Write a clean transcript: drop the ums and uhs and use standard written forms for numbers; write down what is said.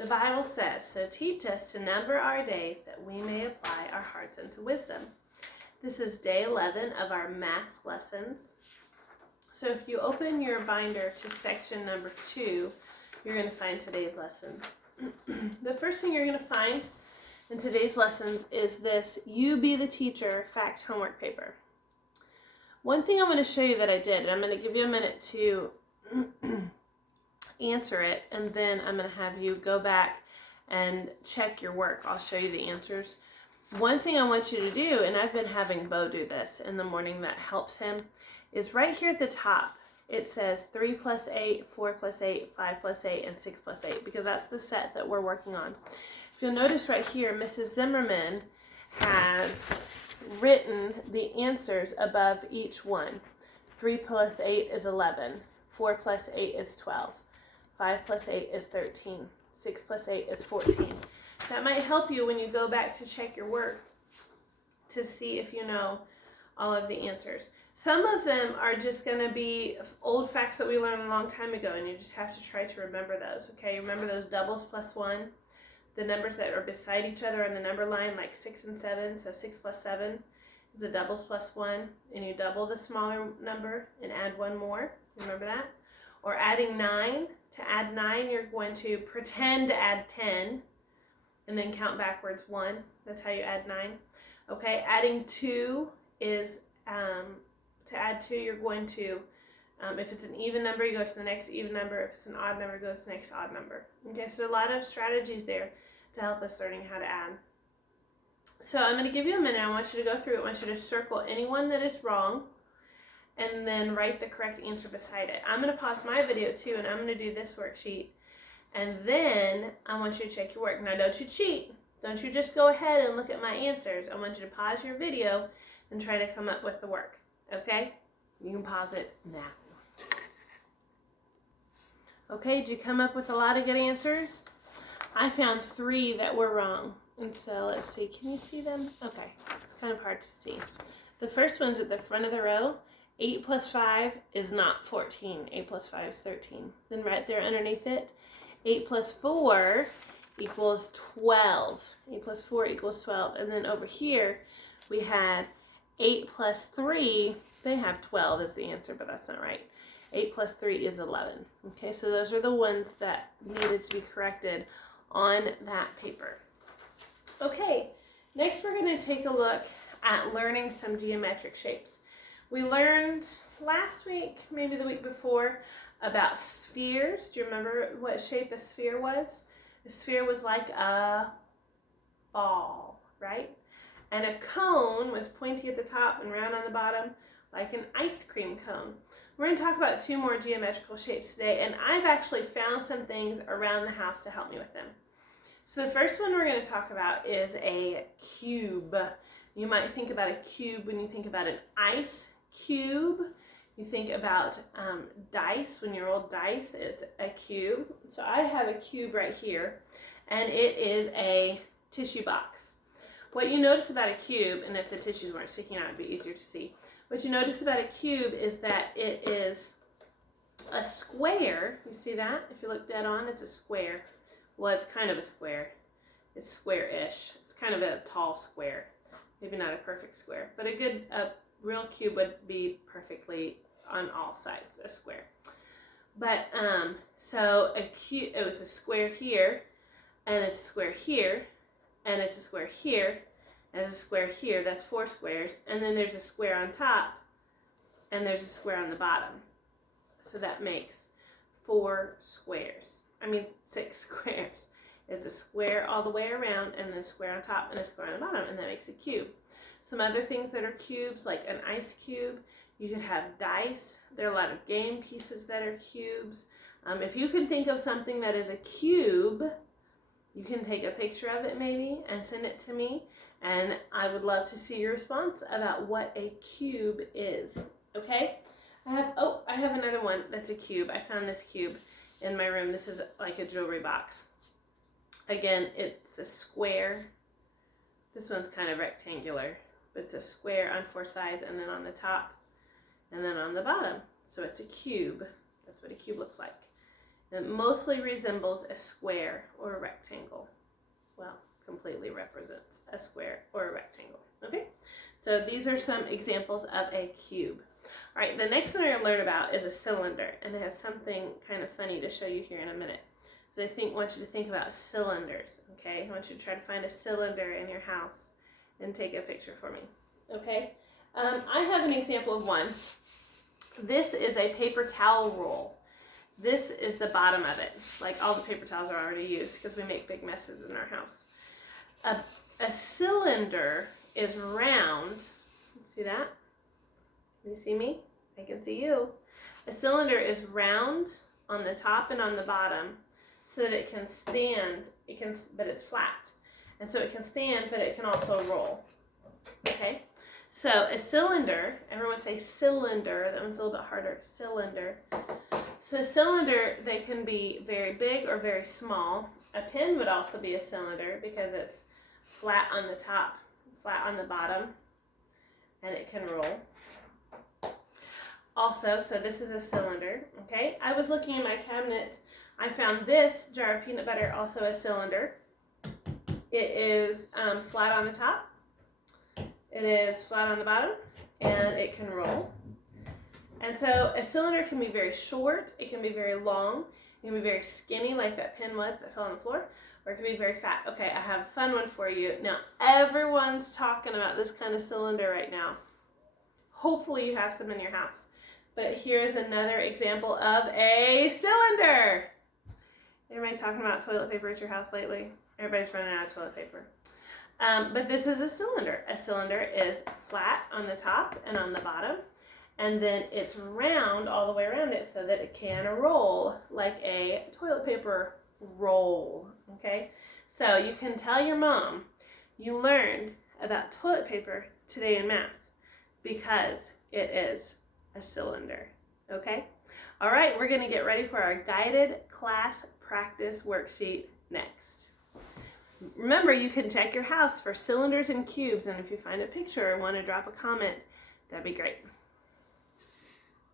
The Bible says, "So teach us to number our days that we may apply our hearts unto wisdom." This is day 11 of our math lessons. So if you open your binder to section number 2, you're going to find today's lessons. The first thing you're going to find in today's lessons is this "You Be the Teacher" fact homework paper. One thing I'm going to show you that I did, and I'm going to give you a minute to answer it, and then I'm going to have you go back and check your work. I'll show you the answers. One thing I want you to do, and I've been having Bo do this in the morning that helps him, is right here at the top. It says 3 plus 8, 4 plus 8, 5 plus 8, and 6 plus 8, because that's the set that we're working on. If you'll notice right here, Mrs. Zimmerman has written the answers above each one. 3 plus 8 is 11. 4 plus 8 is 12. 5 plus 8 is 13. 6 plus 8 is 14. That might help you when you go back to check your work to see if you know all of the answers. Some of them are just going to be old facts that we learned a long time ago, and you just have to try to remember those, okay? Remember those doubles plus 1, the numbers that are beside each other on the number line, like 6 and 7, so 6 plus 7 is the doubles plus 1, and you double the smaller number and add 1 more. Remember that? Or adding 9. To add 9, you're going to pretend to add 10, and then count backwards 1. That's how you add 9. Okay, adding 2 is, to add 2, you're going to, if it's an even number, you go to the next even number. If it's an odd number, go to the next odd number. Okay, so a lot of strategies there to help us learning how to add. So I'm going to give you a minute. I want you to go through it. I want you to circle anyone that is wrong, and then write the correct answer beside it. I'm going to pause my video too, and I'm going to do this worksheet. And then I want you to check your work. Now, don't you cheat. Don't you just go ahead and look at my answers. I want you to pause your video and try to come up with the work. Okay? You can pause it now. Okay, did you come up with a lot of good answers? I found 3 that were wrong. And so let's see. Can you see them? Okay. It's kind of hard to see. The first one's at the front of the row. 8 plus 5 is not 14. 8 plus 5 is 13. Then right there underneath it, 8 plus 4 equals 12. 8 plus 4 equals 12. And then over here, we had 8 plus 3. They have 12 as the answer, but that's not right. 8 plus 3 is 11. Okay, so those are the ones that needed to be corrected on that paper. Okay, next we're going to take a look at learning some geometric shapes. We learned last week, maybe the week before, about spheres. Do you remember what shape a sphere was? A sphere was like a ball, right? And a cone was pointy at the top and round on the bottom, like an ice cream cone. We're going to talk about 2 more geometrical shapes today, and I've actually found some things around the house to help me with them. So the first one we're going to talk about is a cube. You might think about a cube when you think about an ice cube. You think about dice. When you roll dice, it's a cube. So I have a cube right here, and it is a tissue box. What you notice about a cube, and if the tissues weren't sticking out, it'd be easier to see. What you notice about a cube is that it is a square. You see that? If you look dead on, it's a square. Well, it's kind of a square. It's square-ish. It's kind of a tall square. Maybe not a perfect square, but a real cube would be perfectly on all sides, a square. But so a cube, it was a square here, and it's a square here, and it's a square here, and it's a square here. That's 4 squares, and then there's a square on top, and there's a square on the bottom. So that makes 4 squares. 6 squares. It's a square all the way around, and then a square on top and a square on the bottom, and that makes a cube. Some other things that are cubes, like an ice cube, you could have dice. There are a lot of game pieces that are cubes. If you can think of something that is a cube, you can take a picture of it maybe and send it to me, and I would love to see your response about what a cube is. Okay? I have another one that's a cube. I found this cube in my room. This is like a jewelry box. Again, it's a square. This one's kind of rectangular, but it's a square on 4 sides, and then on the top, and then on the bottom. So it's a cube. That's what a cube looks like. It mostly resembles a square or a rectangle. Well, completely represents a square or a rectangle. Okay, so these are some examples of a cube. All right, the next one we're going to learn about is a cylinder, and I have something kind of funny to show you here in a minute. So I want you to think about cylinders, okay? I want you to try to find a cylinder in your house and take a picture for me, okay? I have an example of one. This is a paper towel roll. This is the bottom of it. Like all the paper towels are already used because we make big messes in our house. A cylinder is round. See that? Can you see me? I can see you. A cylinder is round on the top and on the bottom so that it can stand, but it's flat. And so it can stand, but it can also roll. Okay? So a cylinder, everyone say cylinder, that one's a little bit harder, cylinder. So a cylinder, they can be very big or very small. A pen would also be a cylinder because it's flat on the top, flat on the bottom, and it can roll. Also, so this is a cylinder, okay? I was looking in my cabinets. I found this jar of peanut butter, also a cylinder. It is flat on the top. It is flat on the bottom, and it can roll. And so a cylinder can be very short. It can be very long. It can be very skinny, like that pen was that fell on the floor. Or it can be very fat. Okay, I have a fun one for you. Now, everyone's talking about this kind of cylinder right now. Hopefully you have some in your house. But here's another example of a cylinder. Everybody talking about toilet paper at your house lately? Everybody's running out of toilet paper. But this is a cylinder. A cylinder is flat on the top and on the bottom. And then it's round all the way around it so that it can roll like a toilet paper roll. Okay? So you can tell your mom you learned about toilet paper today in math because it is a cylinder. Okay? All right, we're going to get ready for our guided class practice worksheet next. Remember, you can check your house for cylinders and cubes, and if you find a picture or want to drop a comment, that'd be great.